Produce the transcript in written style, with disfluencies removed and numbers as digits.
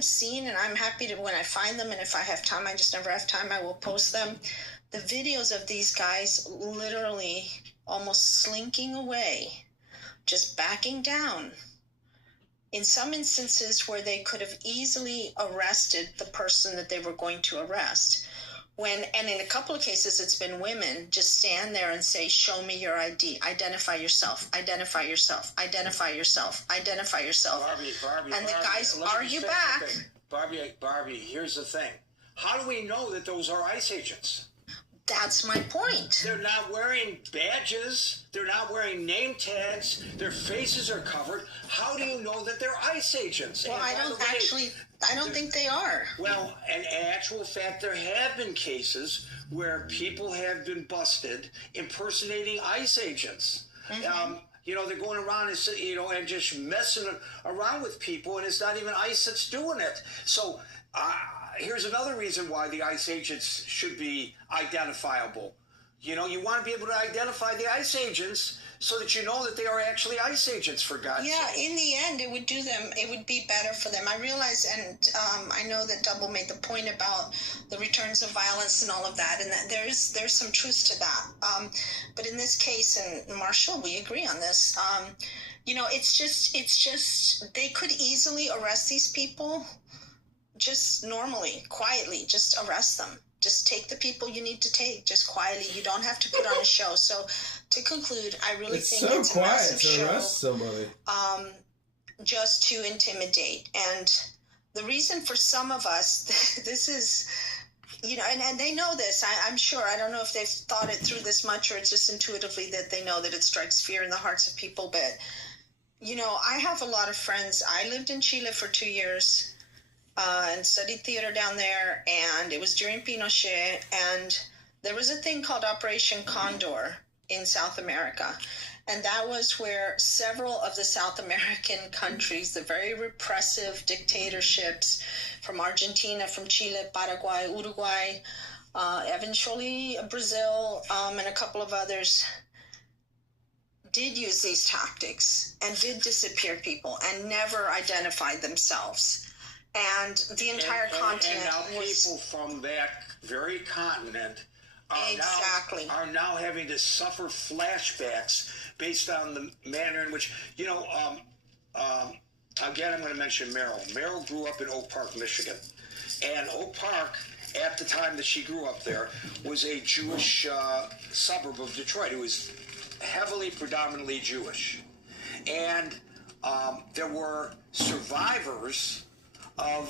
have seen, and I'm happy to, when I find them, and if I have time, I just never have time, I will post them. The videos of these guys literally almost slinking away, just backing down. In some instances where they could have easily arrested the person that they were going to arrest. And in a couple of cases, it's been women just stand there and say, show me your ID, identify yourself, identify yourself, identify yourself, identify yourself. Barbie, and the guys, are you back? Barbie, here's the thing. How do we know that those are ICE agents? That's my point. They're not wearing badges. They're not wearing name tags. Their faces are covered. How do you know that they're ICE agents? Well, I don't think they are. Well, in actual fact, there have been cases where people have been busted impersonating ICE agents. Mm-hmm. They're going around and just messing around with people, and it's not even ICE that's doing it. So here's another reason why the ICE agents should be identifiable. You want to be able to identify the ICE agents so that you know that they are actually ICE agents, for God's sake. Yeah, in the end, it would be better for them. I realize, and I know that Double made the point about the returns of violence and all of that, and that there's some truth to that. But in this case, and Marshall, we agree on this, it's just, they could easily arrest these people just normally, quietly, just arrest them. Just take the people you need to take, just quietly. You don't have to put on a show. So, to conclude, I really think it's a massive show. Arrest somebody. Just to intimidate. And the reason for some of us, this is, and they know this, I'm sure. I don't know if they've thought it through this much, or it's just intuitively that they know that it strikes fear in the hearts of people. But, I have a lot of friends. I lived in Chile for 2 years. And studied theater down there, and it was during Pinochet, and there was a thing called Operation Condor in South America, and that was where several of the South American countries, the very repressive dictatorships from Argentina, from Chile, Paraguay, Uruguay, eventually Brazil, and a couple of others, did use these tactics and did disappear people and never identified themselves. And the entire continent and now people from that very continent are now having to suffer flashbacks based on the manner in which, again, I'm going to mention Meryl. Meryl grew up in Oak Park, Michigan. And Oak Park, at the time that she grew up there, was a Jewish suburb of Detroit. It was heavily, predominantly Jewish. And there were survivors of